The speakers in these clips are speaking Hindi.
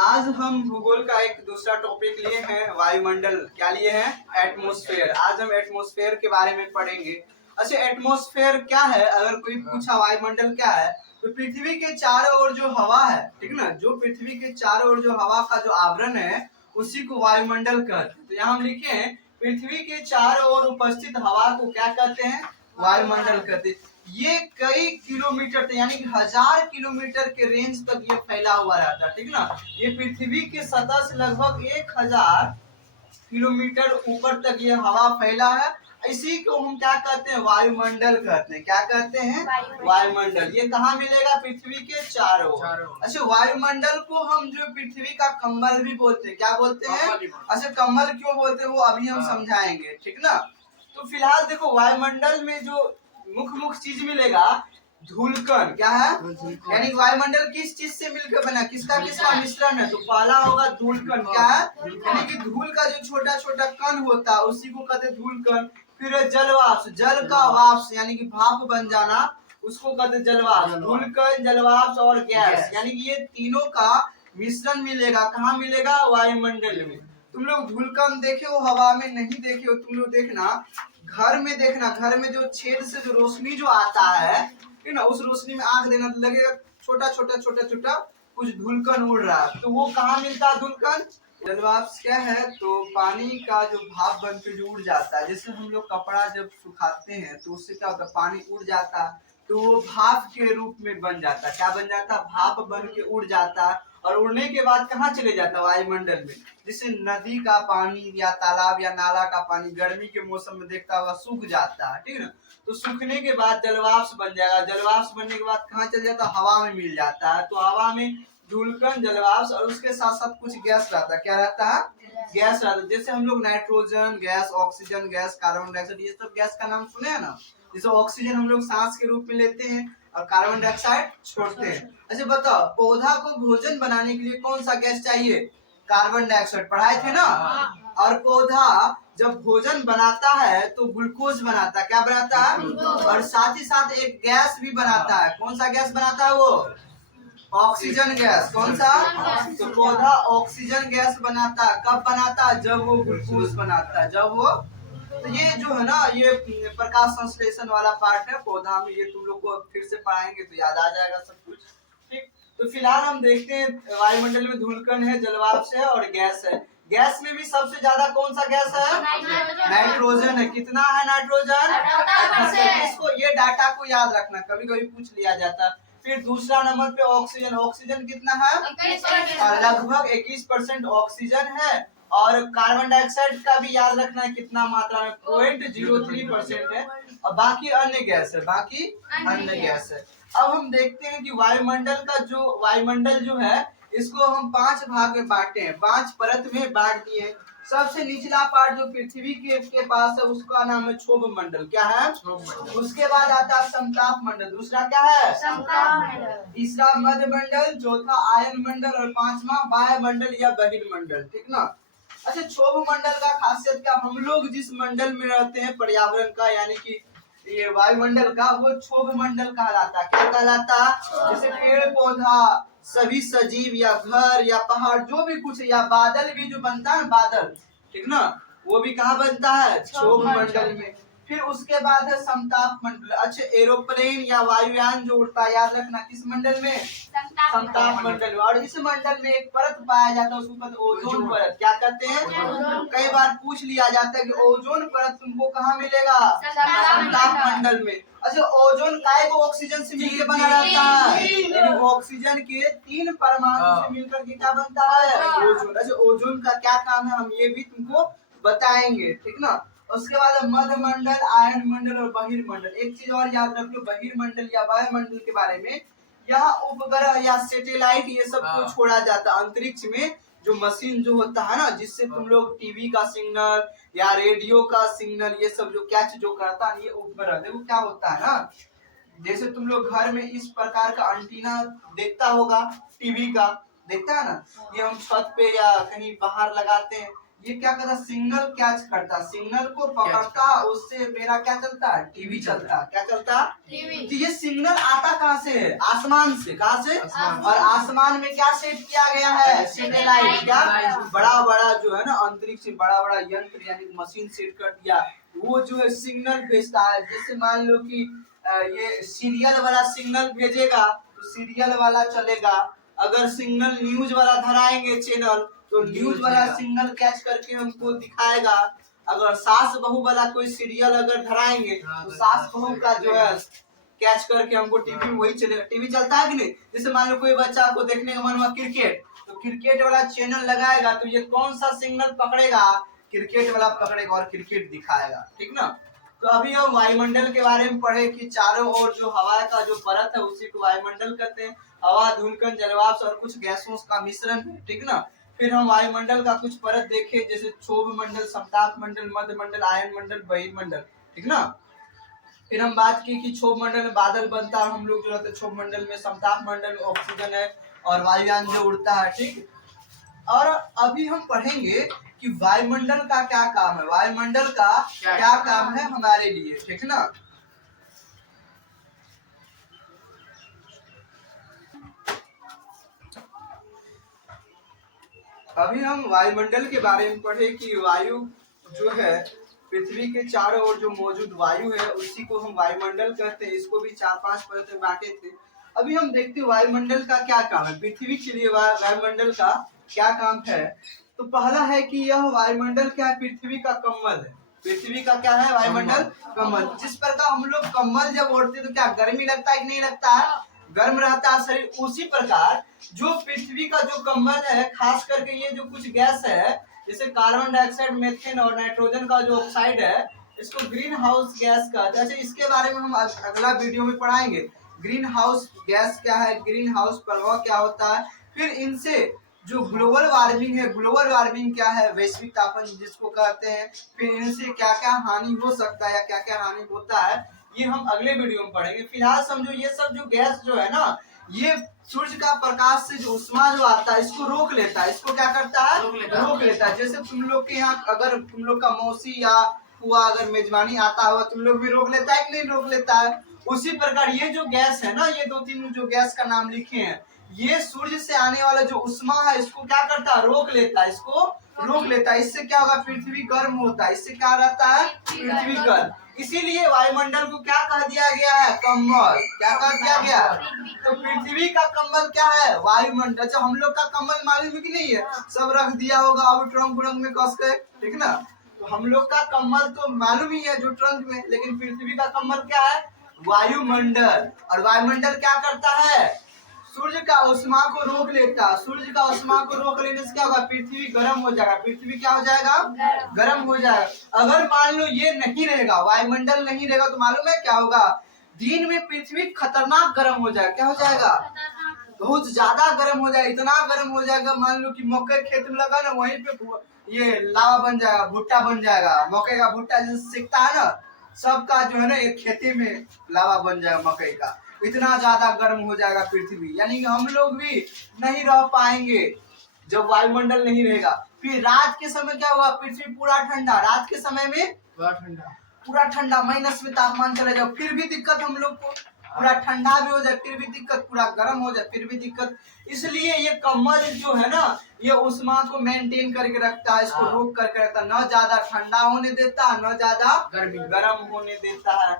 आज हम भूगोल का एक दूसरा टॉपिक लिए हैं, वायुमंडल। क्या लिए हैं? एटमॉस्फेयर। आज हम एटमॉस्फेयर के बारे में पढ़ेंगे। अच्छा, एटमॉस्फेयर क्या है? अगर कोई पूछा वायुमंडल क्या है, तो पृथ्वी के चारों ओर जो हवा है, ठीक ना, जो पृथ्वी के चारों ओर जो हवा का जो आवरण है उसी को वायुमंडल कहते हैं। तो यहाँ हम लिखे हैं, पृथ्वी के चारों ओर उपस्थित हवा को क्या कहते हैं? वायुमंडल कहते हैं। ये कई किलोमीटर यानी कि 1000 किलोमीटर के रेंज तक ये फैला हुआ रहता है, ठीक ना। ये पृथ्वी के सतह से लगभग 1000 किलोमीटर ऊपर तक ये हवा फैला है। इसी को हम क्या कहते हैं? वायुमंडल कहते हैं। क्या कहते हैं? वायुमंडल। ये कहाँ मिलेगा? पृथ्वी के चारों ओर। अच्छा, वायुमंडल को हम जो पृथ्वी का कम्बल भी बोलते हैं। क्या बोलते हैं? अच्छा, कम्बल क्यों बोलते हैं वो अभी हम समझाएंगे, ठीक ना। तो फिलहाल देखो, वायुमंडल में जो मुख्य चीज मिलेगा, धूलकण। क्या है? यानी वायुमंडल किस चीज से मिलकर बना? किसका किसका मिश्रण है? तो पहला होगा धूलकण। क्या है? यानी कि धूल का जो छोटा छोटा कण होता है उसी को कहते हैं धूलकण। फिर जलवाष्प, जल का वाष्प यानी कि भाप बन जाना, उसको कहते हैं जलवाष्प। धूलकण, जलवाष्प और गैस, यानी कि ये तीनों का मिश्रण मिलेगा। कहाँ मिलेगा? वायुमंडल में। तुम लोग धूलकण देखे हो हवा में? नहीं देखे हो? तुम लोग देखना, घर में देखना, घर में जो छेद से जो रोशनी जो आता है, ठीक ना, उस रोशनी में आंख देना तो लगेगा छोटा छोटा छोटा छोटा कुछ धूलकण उड़ रहा है। तो वो कहाँ मिलता है धूलकण? जलवाष्प क्या है? तो पानी का जो भाप बन के जो उड़ जाता है, जैसे हम लोग कपड़ा जब सुखाते हैं तो उससे क्या होता है? पानी उड़ जाता है, तो वो भाप के रूप में बन जाता है। क्या बन जाता है? भाप बन के उड़ जाता है। और उड़ने के बाद कहाँ चले जाता है? वायुमंडल में। जैसे नदी का पानी या तालाब या नाला का पानी गर्मी के मौसम में देखता होगा सूख जाता है, ठीक है ना। तो सूखने के बाद जलवाष्प बन जाएगा। जलवाष्प बनने के बाद कहाँ चल जाता है? हवा में मिल जाता है। तो हवा में धूलकण, जलवाष्प और उसके साथ साथ कुछ गैस रहता है। क्या रहता है? गैस रहता है। जैसे हम लोग nitrogen gas, oxygen gas, carbon dioxide, ये सब गैस का नाम सुने हैं ना। जैसे ऑक्सीजन हम लोग सांस के रूप में लेते हैं और कार्बन डाइऑक्साइड छोड़ते हैं। अच्छा बताओ, पौधा को भोजन बनाने के लिए कौन सा गैस चाहिए? Carbon dioxide. पढ़ाए थे ना। और पौधा जब भोजन बनाता है तो ग्लूकोज बनाता है। क्या बनाता है? और साथ ही साथ एक गैस भी बनाता है। कौन सा गैस बनाता है वो? Oxygen gas. कौन सा? तो पौधा ऑक्सीजन गैस बनाता है। कब बनाता है? जब वो ग्लूकोज बनाता है। जब वो, तो ये जो है ना, ये प्रकाश संश्लेषण वाला पार्ट है पौधा में। ये तुम लोग को फिर से पढ़ाएंगे तो याद आ जाएगा सब कुछ, ठीक। तो फिलहाल हम देखते हैं वायुमंडल में धूलकण है, जलवाष्प है और गैस है। गैस में भी सबसे ज्यादा कौन सा गैस है? नाइट्रोजन है। कितना है नाइट्रोजन? इसको, ये डाटा को याद रखना, कभी कभी पूछ लिया जाता है। फिर दूसरा नंबर पे ऑक्सीजन। ऑक्सीजन कितना है? लगभग 21% ऑक्सीजन है। और कार्बन डाइऑक्साइड का भी याद रखना है कितना मात्रा में, 0.03% है। और बाकी अन्य गैस है। बाकी अन्य गैस है। अब हम देखते हैं कि वायुमंडल जो है इसको हम 5 भाग में बांटे हैं, 5 परत में बांट दिए। सबसे निचला पार्ट जो पृथ्वी के पास है उसका नाम है क्षोभ मंडल। क्या है? उसके बाद आता है समताप मंडल। दूसरा क्या है? समताप मंडल। तीसरा मध्य मंडल, चौथा आयन मंडल और पांचवा वायु मंडल या बहिर्मंडल, ठीक ना। अच्छा, क्षोभ मंडल का खासियत क्या? हम लोग जिस मंडल में रहते हैं पर्यावरण का, यानी कि ये वायुमंडल का, वो क्षोभ मंडल कहलाता है। क्या कहलाता? जैसे पेड़ पौधा, सभी सजीव या घर या पहाड़ जो भी कुछ, या बादल भी जो बनता है, बादल, ठीक ना, वो भी कहाँ बनता है? क्षोभ मंडल में। फिर उसके बाद है समताप मंडल। अच्छा, एरोप्लेन या वायुयान जो उड़ता है, याद रखना किस मंडल में? समताप मंडल में। और इस मंडल में एक परत पाया जाता है, उसको कहते हैं ओजोन परत। क्या कहते हैं? कई बार पूछ लिया जाता है कि ओजोन परत तुमको कहाँ मिलेगा? समताप मंडल में। अच्छा, ओजोन काय को ऑक्सीजन से मिलकर बना रहता है, यानी ऑक्सीजन के 3 परमाणु से मिलकर के क्या बनता है? ओजोन। अच्छा, ओजोन का क्या काम है हम ये भी तुमको बताएंगे, ठीक ना। उसके बाद मध्य मंडल, आयन मंडल और बहिर्मंडल। एक चीज और याद रख लो बहिर्मंडल या वायुमंडल के बारे में, यहाँ उपग्रह या सैटेलाइट ये सब को छोड़ा जाता है अंतरिक्ष में। जो मशीन जो होता है ना, जिससे तुम लोग टीवी का सिग्नल या रेडियो का सिग्नल ये सब जो कैच जो करता है, ये उपग्रह। देखो क्या होता है ना, जैसे तुम लोग घर में इस प्रकार का एंटीना देखता होगा, टीवी का देखता है ना, ये हम छत पे या कहीं बाहर लगाते हैं। ये क्या करता, सिग्नल कैच करता, सिग्नल को पकड़ता, उससे मेरा क्या चलता है, टीवी चलता। क्या चलता, टीवी। तो ये सिग्नल आता कहाँ से है, आसमान से। कहाँ से, और आसमान में क्या सेट किया गया है, सैटेलाइट। क्या, बड़ा बड़ा जो है ना अंतरिक्ष में बड़ा बड़ा यंत्र यानी मशीन सेट कर दिया, वो जो है सिग्नल भेजता है। जैसे मान लो कि ये सीरियल वाला सिग्नल भेजेगा तो सीरियल वाला चलेगा, अगर सिग्नल न्यूज वाला धराएंगे चैनल तो न्यूज वाला सिग्नल कैच करके हमको दिखाएगा। अगर सास बहू वाला कोई सीरियल अगर धराएंगे तो सास बहू का जो है कैच करके हमको टीवी में वही चलेगा। टीवी चलता है कि नहीं। जैसे मान लो कोई बच्चा को देखने का मन हुआ क्रिकेट, तो क्रिकेट वाला चैनल लगाएगा तो ये कौन सा सिग्नल पकड़ेगा, क्रिकेट वाला पकड़ेगा और क्रिकेट दिखाएगा। ठीक ना। तो अभी हम वायुमंडल के बारे में पढ़े कि चारों ओर जो हवा का जो परत है उसी को वायुमंडल कहते हैं। हवा, धूलकण, जलवाष्प और कुछ गैसों का मिश्रण है। ठीक ना। फिर हम वायुमंडल का कुछ परत देखे, जैसे क्षोभ मंडल, समताप मंडल, मध्य मंडल, आयन मंडल, बहिर्मंडल। ठीक ना। फिर हम बात की कि क्षोभ मंडल में बादल बनता है, हम लोग जो रहते हैं क्षोभ मंडल में। समताप मंडल में ऑक्सीजन है और वायुयान जो उड़ता है। ठीक। और अभी हम पढ़ेंगे कि वायुमंडल का क्या काम है, वायुमंडल का क्या काम है हमारे लिए। ठीक ना। अभी हम वायुमंडल के बारे में पढ़े कि वायु जो है पृथ्वी के चारों ओर जो मौजूद वायु है उसी को हम वायुमंडल कहते हैं। इसको भी 4-5 परत में बांटे थे। अभी हम देखते हैं वायुमंडल का क्या काम है, पृथ्वी के लिए वायुमंडल का क्या काम है। तो पहला है कि यह वायुमंडल क्या है, पृथ्वी का कम्बल है। पृथ्वी का क्या है, वायुमंडल कम्बल। जिस प्रकार हम लोग कम्बल जब ओढ़ते तो क्या गर्मी लगता है कि नहीं लगता है, गर्म रहता है शरीर। उसी प्रकार जो पृथ्वी का जो कम्बल है, खास करके ये जो कुछ गैस है जैसे कार्बन डाइऑक्साइड, मीथेन और नाइट्रोजन का जो ऑक्साइड है, इसको ग्रीन हाउस गैस कहते हैं। अच्छा, इसके बारे में हम अगला वीडियो में पढ़ाएंगे। ग्रीन हाउस गैस क्या है, ग्रीन हाउस प्रभाव क्या होता है, फिर इनसे जो ग्लोबल वार्मिंग है, ग्लोबल वार्मिंग क्या है, वैश्विक तापन जिसको कहते हैं, फिर इनसे क्या क्या हानि हो सकता है या क्या क्या हानि होता है, ये हम अगले वीडियो में पढ़ेंगे। फिलहाल समझो ये सब जो गैस जो है ना, ये सूर्य का प्रकाश से जो उष्मा जो आता है इसको रोक लेता है। इसको क्या करता है, रोक लेता है। जैसे तुम लोग के यहाँ अगर तुम लोग का मौसी या हुआ अगर मेजबानी आता हुआ, तुम लोग भी रोक लेता है कि नहीं रोक लेता है। उसी प्रकार ये जो गैस है ना, ये 2-3 जो गैस का नाम लिखे हैं, ये सूर्य से आने वाला जो उष्मा है इसको क्या करता है, रोक लेता है, इसको रोक लेता है। इससे क्या होगा, पृथ्वी गर्म होता है। इससे क्या रहता है, पृथ्वी गर्म। इसीलिए वायुमंडल को क्या कह दिया गया है, कम्बल। क्या कह दिया गया, तो पृथ्वी का कम्बल क्या है, वायुमंडल। अच्छा, हम लोग का कम्बल मालूम है कि नहीं है, सब रख दिया होगा अब ट्रंक में कस के। ठीक ना। तो हम लोग का कम्बल तो मालूम ही है जो ट्रंक में, लेकिन पृथ्वी का कम्बल क्या है, वायुमंडल। और वायुमंडल क्या करता है, सूर्य का उष्मा को रोक लेता। सूर्य का उष्मा को रोक लेने से क्या होगा, पृथ्वी गर्म हो जाएगा। पृथ्वी क्या हो जाएगा, गर्म हो जाएगा। अगर मान लो ये नहीं रहेगा, वायुमंडल नहीं रहेगा, तो मालूम है क्या होगा, दिन में पृथ्वी खतरनाक गर्म हो जाएगा। क्या हो जाएगा, बहुत ज्यादा गर्म हो जाएगा। इतना गर्म हो जाएगा, मान लो कि मकई खेत में लगा ना, वहीं पे ये लावा बन जाएगा, भुट्टा बन जाएगा। मकई का भुट्टा जैसे सेकता है ना, सबका जो है ना एक खेती में लावा बन जाएगा मकई का। इतना ज्यादा गर्म हो जाएगा पृथ्वी, यानी कि हम लोग भी नहीं रह पाएंगे जब वायुमंडल नहीं रहेगा। फिर रात के समय क्या हुआ, पृथ्वी पूरा ठंडा, रात के समय में पूरा ठंडा, माइनस में तापमान चला जाए, फिर भी दिक्कत हम लोग को। पूरा ठंडा भी हो जाए फिर भी दिक्कत, पूरा गर्म हो जाए फिर भी दिक्कत। इसलिए ये कम्बल जो है ना, ये उष्मा को मेंटेन करके रखता है, इसको रोक करके रखता है, न ज्यादा ठंडा होने देता है, न ज्यादा गर्म होने देता है।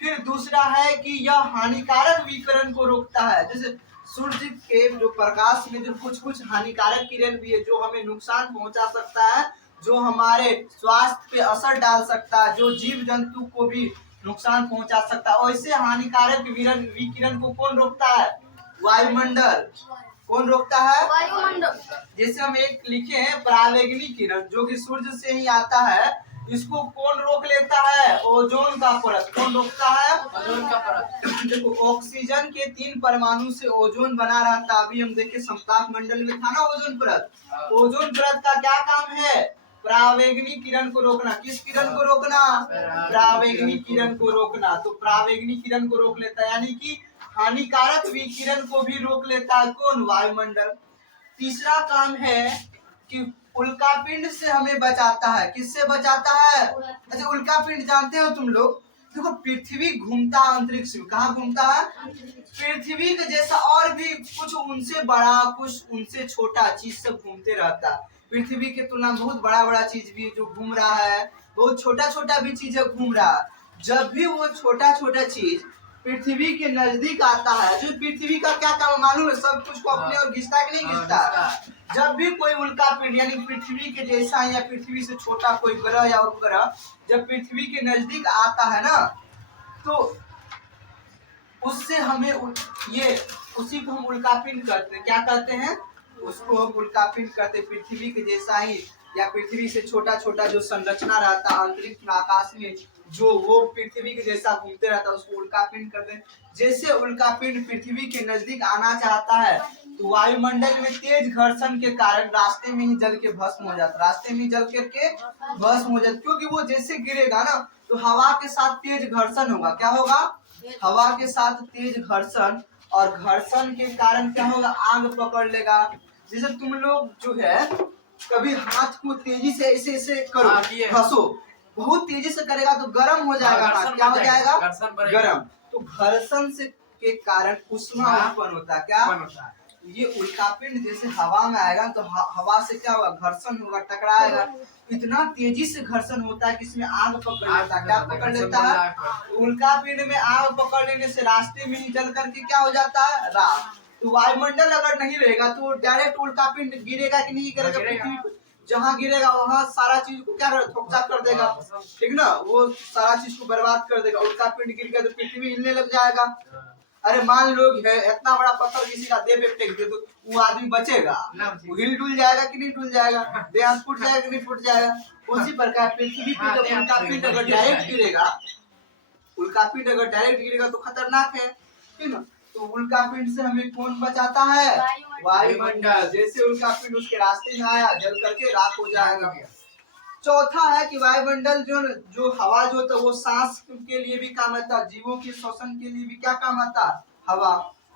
फिर दूसरा है कि यह हानिकारक विकिरण को रोकता है। जैसे सूर्य के जो प्रकाश में जो कुछ हानिकारक किरण भी है, जो हमें नुकसान पहुंचा सकता है, जो हमारे स्वास्थ्य पे असर डाल सकता है, जो जीव जंतु को भी नुकसान पहुंचा सकता है, वैसे हानिकारक विकिरण को कौन रोकता है, वायुमंडल। कौन रोकता है, वायुमंडल। जैसे हम एक लिखे हैं परावैंगनी किरण, जो कि सूर्य से ही आता है, इसको कौन रोक लेता है, ओजोन का परत। कौन रोकता है, ओजोन का परत। देखो, ऑक्सीजन के 3 परमाणु से ओजोन बना रहता है। अभी हम देखे समताप मंडल में था ना ओजोन परत। ओजोन परत का क्या काम है, परावैंगनी किरण को रोकना। किस किरण को रोकना, परावैंगनी किरण को रोकना। तो परावैंगनी किरण को रोक लेता है, यानी कि हानिकारक विकिरण को भी रोक लेता है कौन, वायुमंडल। तीसरा काम है कि उल्कापिंड से हमें बचाता है। किससे बचाता है? अच्छा, उल्कापिंड जानते हो तुम लोग? देखो, पृथ्वी घूमता है अंतरिक्ष में। कहाँ घूमता है? पृथ्वी के जैसा और भी कुछ उनसे बड़ा, कुछ उनसे छोटा चीज सब घूमते रहता है। पृथ्वी के तुलना में बहुत बड़ा बड़ा चीज भी जो घूम रहा है, बहुत छोटा छोटा भी चीज घूम रहा है। जब भी वो छोटा छोटा चीज पृथ्वी के नजदीक आता है, जो पृथ्वी का क्या काम मालूम है? सब कुछ को अपने और घिसता कि नहीं घिसता? जब भी कोई उल्कापिंड यानी पृथ्वी के जैसा या पृथ्वी से छोटा कोई ग्रह या उपग्रह जब पृथ्वी के नजदीक आता है ना, तो उससे हमें ये उसी को हम उल्कापिंड कहते हैं। क्या कहते हैं? उसको हम उल्कापिंड कहते हैं। पृथ्वी के जैसा ही या पृथ्वी से छोटा छोटा जो संरचना रहता है अंतरिक्ष में, आकाश में, जो वो पृथ्वी के जैसा घूमते रहता है, उसको उल्कापिंड कहते हैं। जैसे उल्कापिंड पृथ्वी के नजदीक आना चाहता है तो वायुमंडल में तेज घर्षण के कारण रास्ते में ही जल के भस्म हो जाता है। रास्ते में जल करके भस्म हो जाता है, क्योंकि वो जैसे गिरेगा ना तो हवा के साथ तेज घर्षण होगा। क्या होगा? हवा के साथ तेज घर्षण, और घर्षण के कारण क्या होगा? आग पकड़ लेगा। जैसे तुम लोग जो है कभी हाथ को तेजी से ऐसे ऐसे करो, घसो, बहुत तेजी से करेगा तो गर्म हो जाएगा हाथ। क्या हो जाएगा? गर्म। तो घर्षण से के कारण उष्मा उत्पन्न होता है। क्या? ये उल्कापिंड जैसे हवा में आएगा तो हवा से क्या होगा? घर्षण होगा, टकराएगा। इतना तेजी से घर्षण होता है कि इसमें आग पकड़ लेता है। क्या पकड़ लेता है? उल्कापिंड में आग पकड़ लेने से रास्ते में ही जल करके क्या हो जाता है? राख। तो वायुमंडल अगर नहीं रहेगा तो डायरेक्ट उल्कापिंड गिरेगा कि नहीं गिरेगा? पृथ्वी पर जहाँ गिरेगा वहाँ सारा चीज को क्या ठोकता कर देगा, ठीक ना? वो सारा चीज को बर्बाद कर देगा। उल्कापिंड गिर गया तो पृथ्वी हिलने लग जाएगा। अरे मान लो है इतना बड़ा पत्थर किसी का देह पे फेंक दे तो वो आदमी बचेगा? वो हिल डुल जाएगा कि नहीं डुल जाएगा? देह फूट जाएगा कि नहीं फूट जाएगा? उसी प्रकार पृथ्वी पे जब उल्कापिंड अगर डायरेक्ट गिरेगा, उल्कापिंड अगर डायरेक्ट गिरेगा तो खतरनाक है, ठीक ना? तो उल्कापिंड से हमें कौन बचाता है? वायुमंडल। जैसे उल्कापिंड उसके रास्ते में आया जल करके राख हो जाएगा। चौथा है कि वायुमंडल जो हवा जो होता है वो सांस के लिए भी काम आता है, जीवों के श्वसन के लिए भी क्या काम आता है? हवा।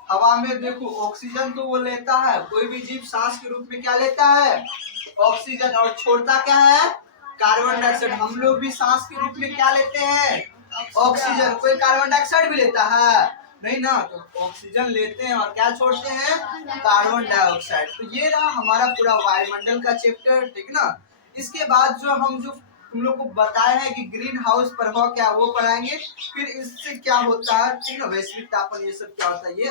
हवा में देखो ऑक्सीजन तो वो लेता है, कोई भी जीव सांस के रूप में क्या लेता है? ऑक्सीजन, और छोड़ता क्या है? Carbon dioxide. हम लोग भी सांस के रूप में क्या लेते हैं? ऑक्सीजन। कोई कार्बन डाइऑक्साइड भी लेता है? नहीं ना। तो ऑक्सीजन लेते हैं और क्या छोड़ते हैं? Carbon dioxide. तो ये रहा हमारा पूरा वायुमंडल का चैप्टर, ठीक ना? इसके बाद जो तुम लोग को बताया है कि ग्रीन हाउस प्रभाव क्या वो पढ़ाएंगे, फिर इससे क्या होता है, ठीक है, वैश्विक तापन, ये सब क्या होता है ये